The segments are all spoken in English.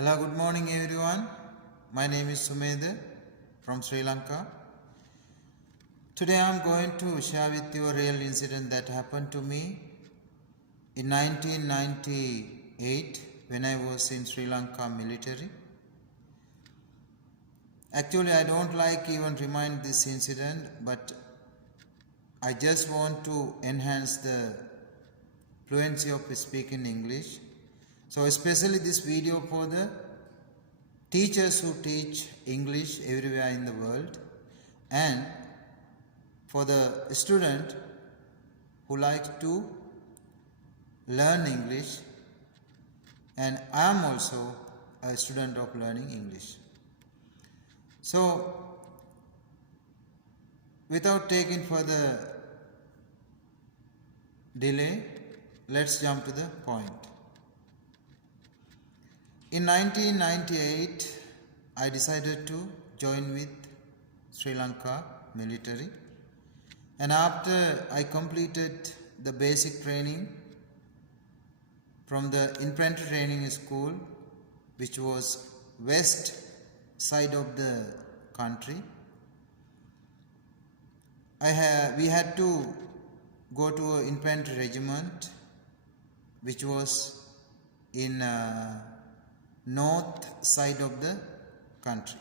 Hello, good morning everyone. My name is Sumedh from Sri Lanka. Today I am going to share with you a real incident that happened to me in 1998 when I was in Sri Lanka military. Actually, I don't like even remind this incident, but I just want to enhance the fluency of speaking English. So especially this video for the teachers who teach English everywhere in the world, and for the student who likes to learn English, and I am also a student of learning English. So without taking further delay, let's jump to the point. In 1998, I decided to join with Sri Lanka military, and after I completed the basic training from the infantry training school, which was west side of the country, we had to go to an infantry regiment which was in north side of the country.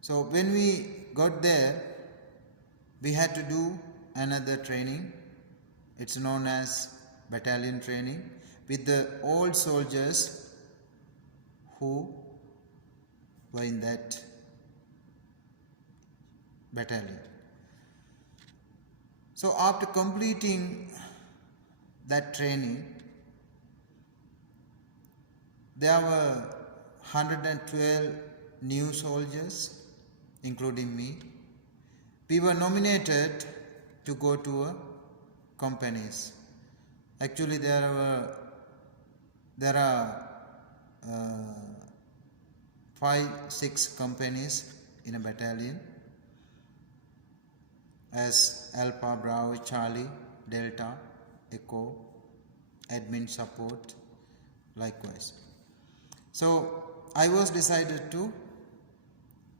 So when we got there, we had to do another training. It's known as battalion training with the old soldiers who were in that battalion. So after completing that training, there were 112 new soldiers, including me. We were nominated to go to companies. Actually, there are 5-6 companies in a battalion, as Alpha, Bravo, Charlie, Delta, Echo, admin support, likewise. So I was decided to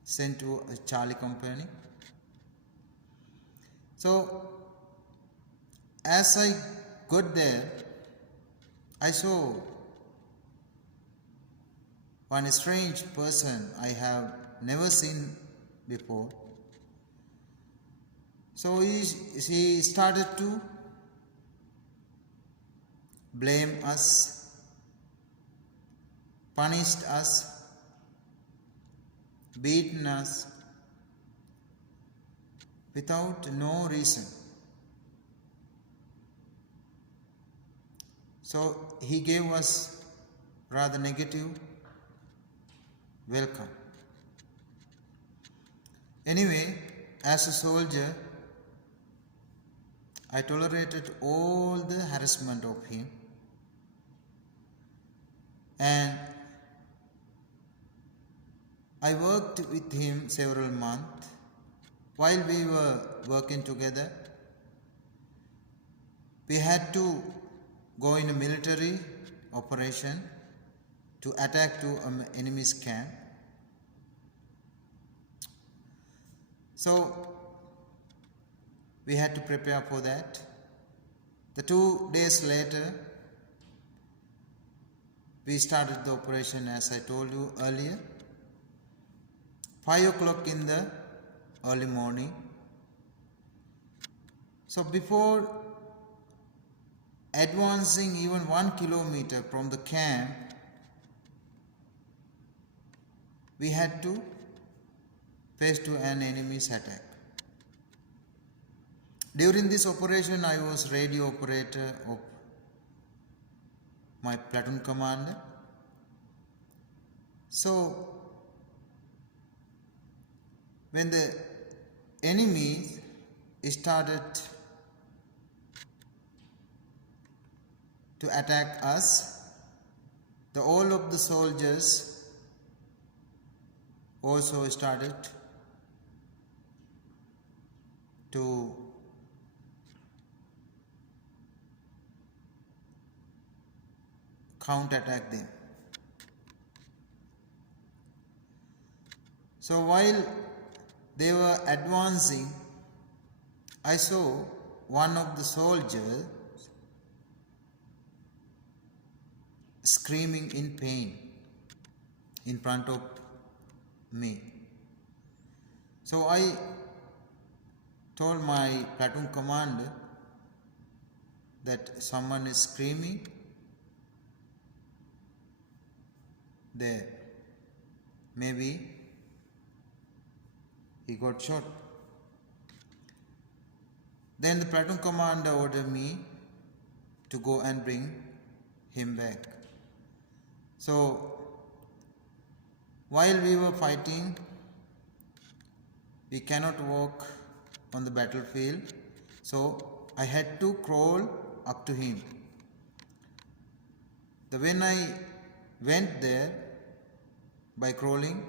send to a Charlie company. So as I got there, I saw one strange person I have never seen before. So he started to blame us, punished us, beaten us without no reason. So he gave us rather negative welcome. Anyway, as a soldier, I tolerated all the harassment of him, and I worked with him several months. While we were working together, we had to go in a military operation to attack to an enemy's camp. So we had to prepare for that. The 2 days later, we started the operation, as I told you earlier. 5 o'clock in the early morning. So before advancing even 1 kilometer from the camp, we had to face to an enemy's attack. During this operation, I was radio operator of my platoon commander. So when the enemy started to attack us, all of the soldiers also started to counterattack them. So while they were advancing, I saw one of the soldiers screaming in pain in front of me. So I told my platoon commander that someone is screaming there. Maybe he got shot. Then the platoon commander ordered me to go and bring him back. So while we were fighting, we cannot walk on the battlefield, so I had to crawl up to him. When I went there by crawling,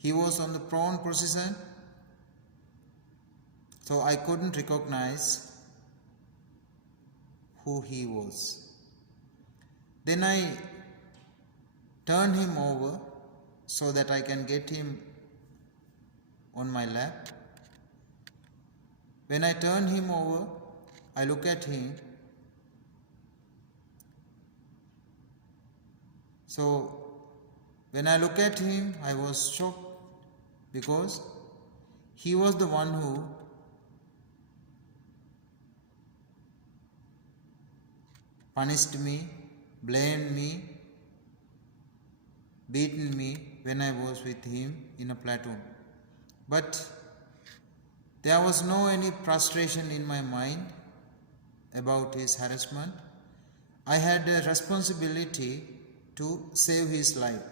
he was on the prone position, so I couldn't recognize who he was. Then I turned him over so that I can get him on my lap. When I turn him over, I look at him. So when I look at him, I was shocked because he was the one who punished me, blamed me, beaten me when I was with him in a platoon. But there was no any frustration in my mind about his harassment. I had a responsibility to save his life.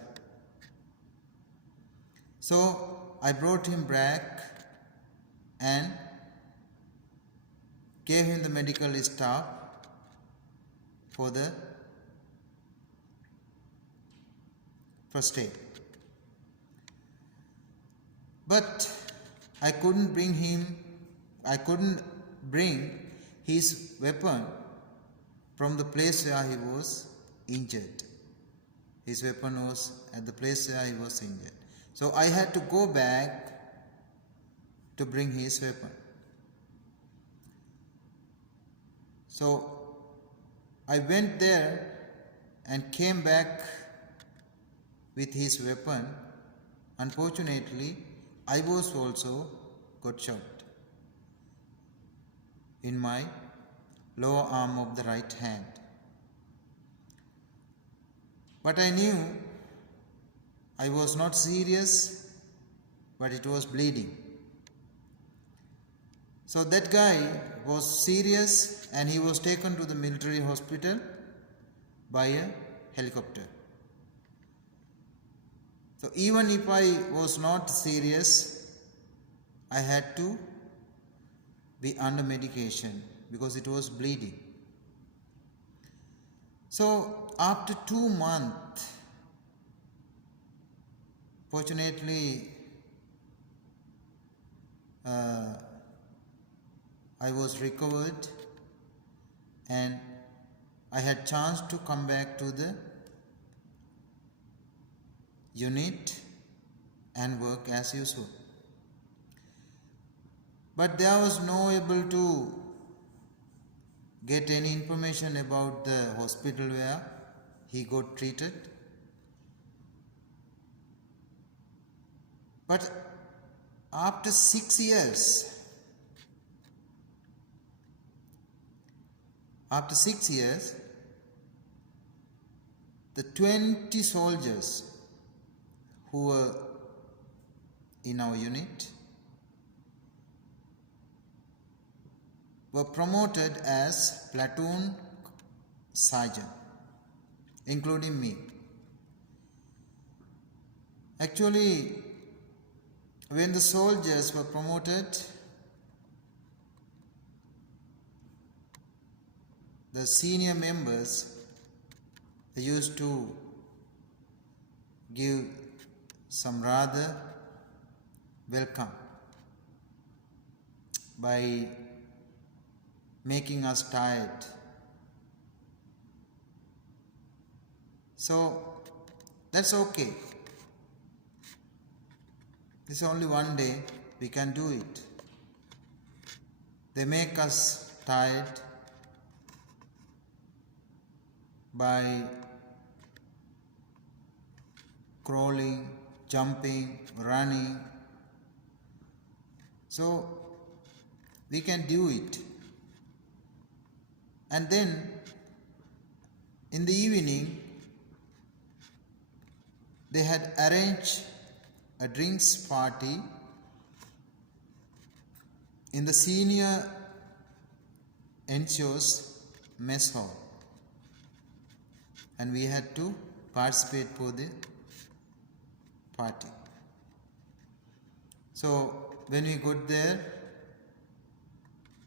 So I brought him back and gave him the medical staff for the first aid. But I couldn't bring his weapon from the place where he was injured. His weapon was at the place where he was injured. So I had to go back to bring his weapon. So I went there and came back with his weapon. Unfortunately, I was also got shot in my lower arm of the right hand. But I knew I was not serious, but it was bleeding. So that guy was serious and he was taken to the military hospital by a helicopter. So even if I was not serious, I had to be under medication because it was bleeding. So after 2 months, fortunately, I was recovered and I had chance to come back to the unit and work as usual. But there was no able to get any information about the hospital where he got treated. But after 6 years, the 20 soldiers who were in our unit were promoted as platoon sergeant, including me. Actually, when the soldiers were promoted, the senior members used to give some rather welcome by making us tired. So that's okay. This is only one day we can do it. They make us tired by crawling, jumping, running. So we can do it. And then in the evening, they had arranged a drinks party in the senior NCO's mess hall, and we had to participate for the party. So when we got there,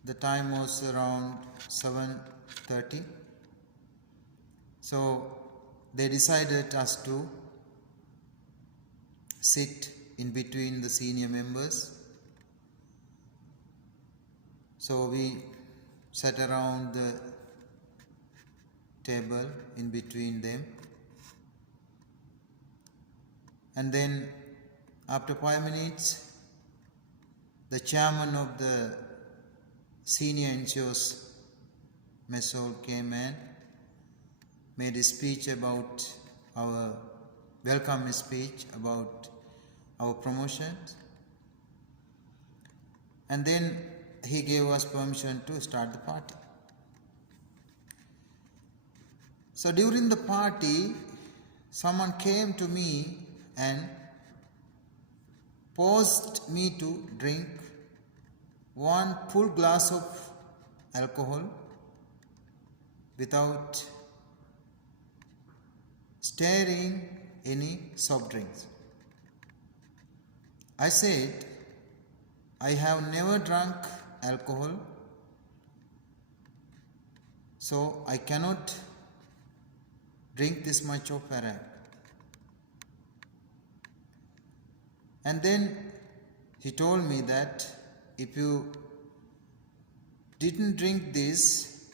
the time was around 7:30. So they decided us to sit in between the senior members. So we sat around the table in between them, and then after 5 minutes, the chairman of the senior NCO's mess hall came and made a speech about our welcome speech about our promotions, and then he gave us permission to start the party. So during the party, someone came to me and forced me to drink one full glass of alcohol without stirring any soft drinks. I said, I have never drunk alcohol, so I cannot drink this much of arak. And then he told me that if you didn't drink this,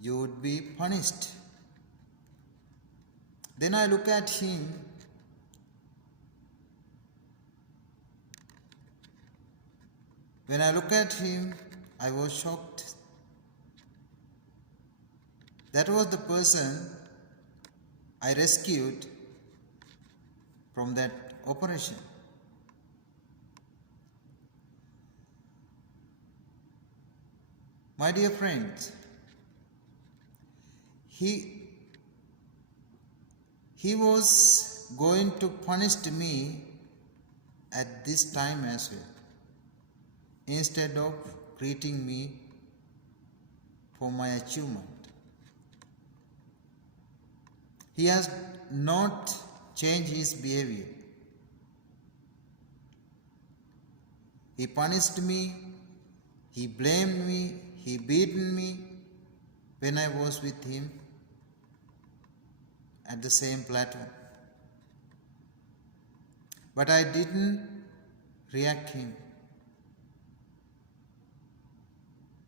you would be punished. Then I look at him. When I look at him, I was shocked. That was the person I rescued from that operation. My dear friends, he was going to punish me at this time as well, instead of greeting me for my achievement. He has not changed his behavior. He punished me, he blamed me, he beaten me when I was with him at the same platform. But I didn't react him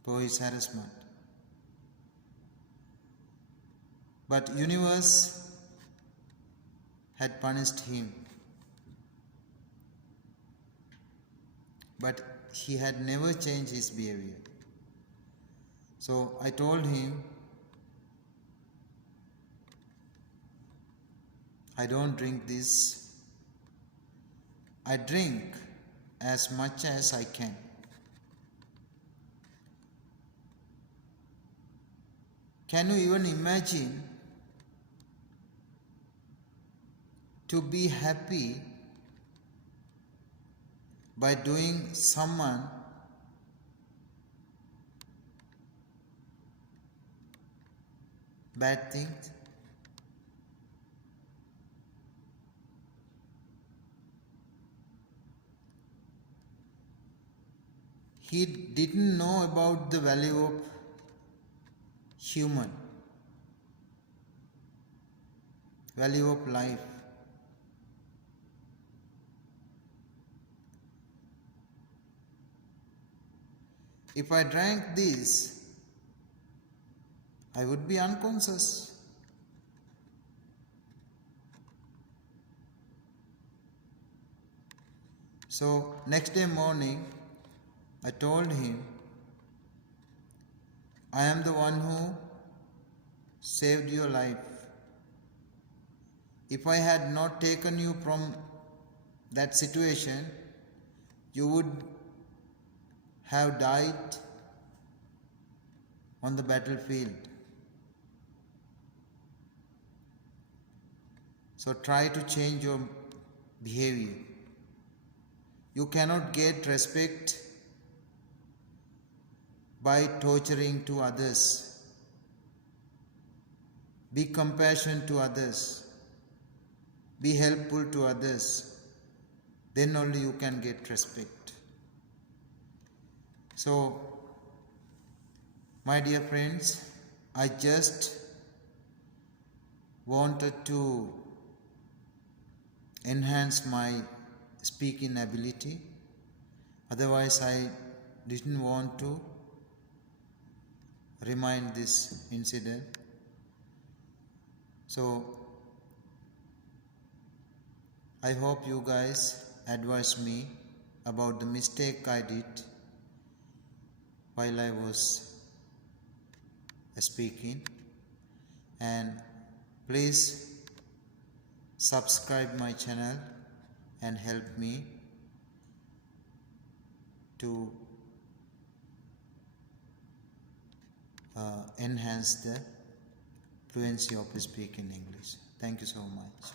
for his harassment. But universe had punished him. But he had never changed his behavior. So I told him, I don't drink this. I drink as much as I can. Can you even imagine to be happy by doing someone bad things? He didn't know about the value of human, value of life. If I drank this, I would be unconscious. So next day morning I told him, I am the one who saved your life. If I had not taken you from that situation, you would have died on the battlefield. So try to change your behavior. You cannot get respect by torturing to others. Be compassionate to others. Be helpful to others. Then only you can get respect. So, my dear friends, I just wanted to enhance my speaking ability. Otherwise, I didn't want to remind this incident. So, I hope you guys advise me about the mistake I did while I was speaking, and please subscribe my channel and help me to enhance the fluency of speaking English. Thank you so much.